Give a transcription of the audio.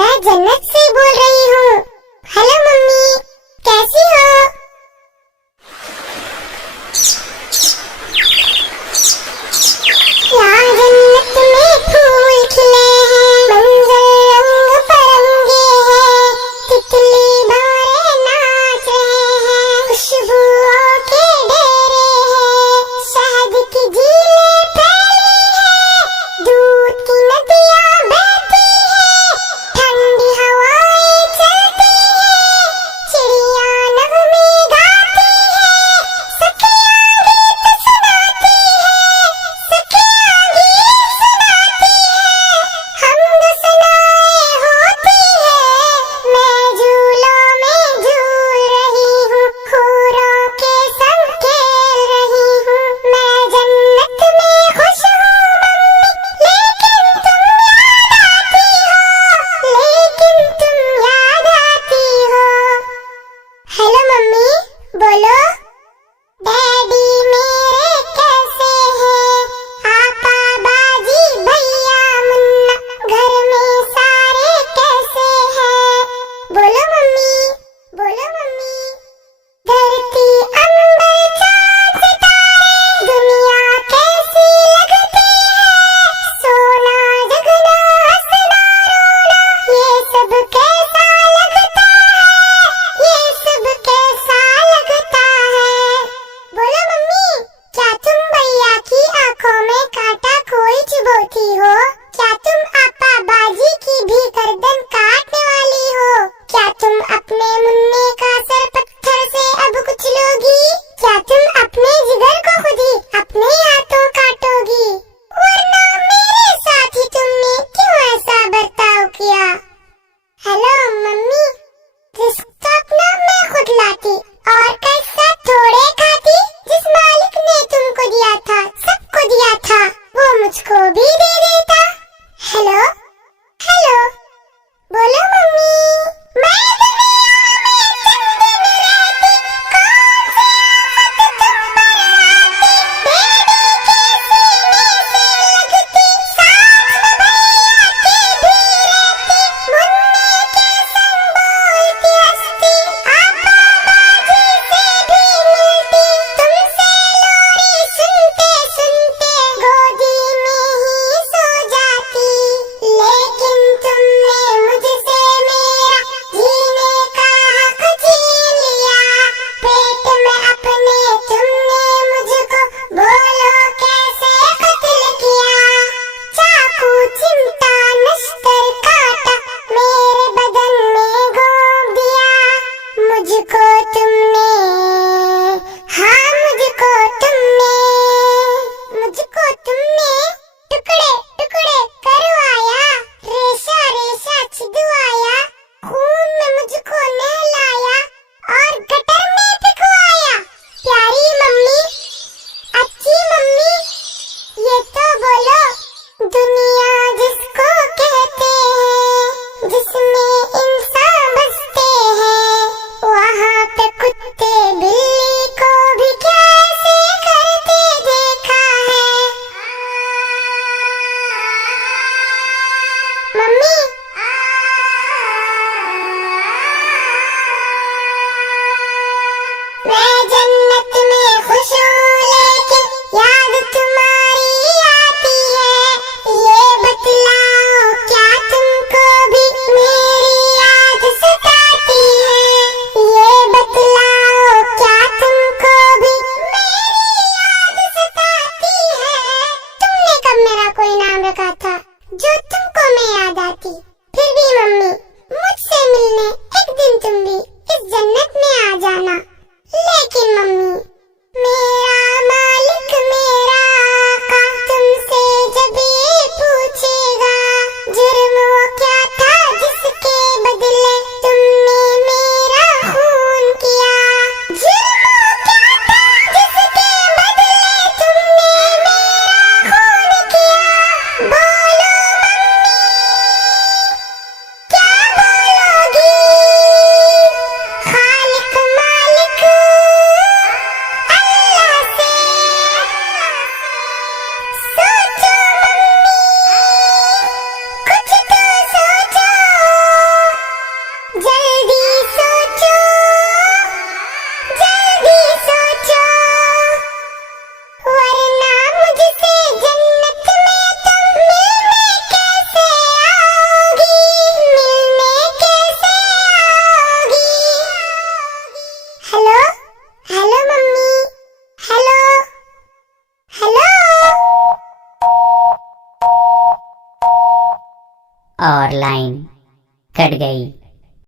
मैं जन्नत से बोल रही हूँ। हेलो मम्मी, कैसी हो? यहाँ जन्नत में फूल खिले हैं, मंजर रंग बिरंगे हैं, तितली भंवरे नाच रहे हैं, खुशबुओं के ढेरे हैं, शहद की झीलें फैली हैं, दूध की नदियाँ बहती हैं, ठंडी हवाएं चलती हैं, चिड़िया नगमे गाती हैं, सखियाँ गीत सुनाती हैं, सखियाँ गीत सुनाती हैं, हमद सनाएं होती हैं, मैं झूलों में झूल रही हूँ, हूरों के संग खेल रही हूँ, मैं जन्नत में खुश हूँ मम्मी, लेकिन तुम याद आती हो। हेलो मम्मी, बोलो। डैडी मेरे कैसे हैं? आपा बाजी भैया मुन्ना घर में सारे कैसे हैं? बोलो मम्मी, बोलो मम्मी। धरती अंबर चांद सितारे दुनिया कैसी लगती है, सोना जगना हंसना रोना ये सब कैसा लगता है, ये सब कैसा लगता है। बोलो मम्मी, क्या तुम भैया की आंखों में कांटा कोई चुभोती हो? क्या तुम आपा बाजी की भी गर्दन काटने वाली हो? क्या तुम अपने मुन्ने का सर पत्थर से अब कुचलोगी? क्या तुम अपने जिगर को खुद ही अपने हाथों काटोगी? वरना मेरे साथ ही तुमने क्यों ऐसा बर्ताव किया? हेलो मम्मी, रिस्क तो अपना मैं खुद लाती और कैसा थोड़े खाती। जिस मालिक ने तुमको दिया था, सबको दिया था, वो मुझको भी दे देता। हेलो हेलो, बोलो मम्मी। मैं दुनिया में चंद दिन रहती, कौन सी आफत तुम पर आती, बेड़ी के सीने से लगती, साथ में भैया की भी रहती, मुन्ने के संग बोलती हंसती, आपा बाजी से भी मिलती, तुमसे लोरी सुनते सुनते गोदी में ही सो जाती। लेकिन तुमने मुझसे मेरा जीने का हक छीन लिया, पेट में अपने तुमने मुझको बोलो कैसे कत्ल किया। चाकू चिमटा नश्तर काटा मेरे बदन में घोंप दिया, मुझको तुमने, हाँ मुझको तुमने टुकड़े टुकड़े करवाया, रेशा रेशा छिदवाया, खून में मुझको नहलाया और गटर में फेंकवाया। प्यारी मम्मी, अच्छी मम्मी, ये तो बोलो, दुनिया जिसको कहते हैं, जिसमें इंसान बसते हैं, वहाँ पे कुत्ते बिल्ली को भी कैसे करते देखा है। मम्मी, मैं जन्नत में खुश हूँ, लेकिन याद तुम्हारी आती है, ये बतलाओ क्या तुमको भी मेरी याद सताती है, ये बतलाओ क्या तुमको भी मेरी याद सताती है। तुमने कब मेरा कोई नाम रखा था जो तुमको मैं याद आती? और लाइन कट गई।